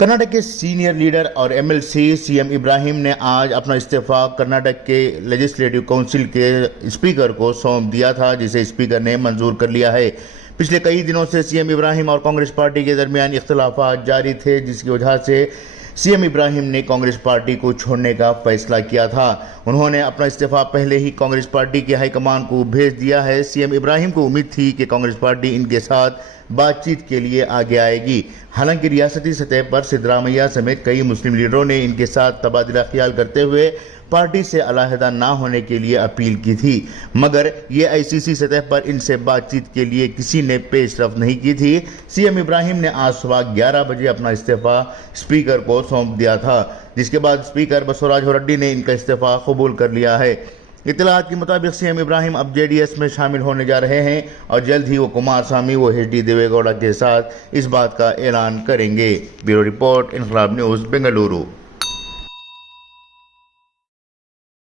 कर्नाटक के senior leader और MLC CM Ibrahim ने आज अपना इस्तीफा कर्नाटक के लेजिस्लेटिव काउंसिल के स्पीकर को सौंप दिया था, जिसे स्पीकर ने मंजूर कर लिया है। पिछले कई दिनों से सीएम इब्राहिम और कांग्रेस पार्टी के दरमियान इख्तिलाफात जारी थे, जिसकी वजह से सीएम इब्राहिम ने कांग्रेस पार्टी को छोड़ने का फैसला किया था। उन्होंने अपना इस्तीफा पहले ही कांग्रेस पार्टी के हाईकमान को भेज दिया है। सीएम इब्राहिम को उम्मीद थी कि कांग्रेस पार्टी इनके साथ बातचीत के लिए आगे आएगी। हालांकि रियासती सतह पर सिद्धरामैया समेत कई मुस्लिम लीडरों ने इनके साथ तबादला ख्याल करते हुए पार्टी से अलहदा ना होने के लिए अपील की थी, मगर ये आईसीसी सतह पर इनसे बातचीत के लिए किसी ने पेशरफ नहीं की थी। सीएम इब्राहिम ने आज सुबह 11 बजे अपना इस्तीफा स्पीकर को सौंप दिया था, जिसके बाद स्पीकर बसवराज होराड्डी ने इनका इस्तीफा कबूल कर लिया है। इत्तलात के मुताबिक सीएम इब्राहिम अब जेडीएस में शामिल होने जा रहे हैं और जल्द ही वो कुमारस्वामी व एचडी देवेगौड़ा के साथ इस बात का ऐलान करेंगे। ब्यूरो रिपोर्ट, इनकलाब न्यूज़, बेंगलुरु।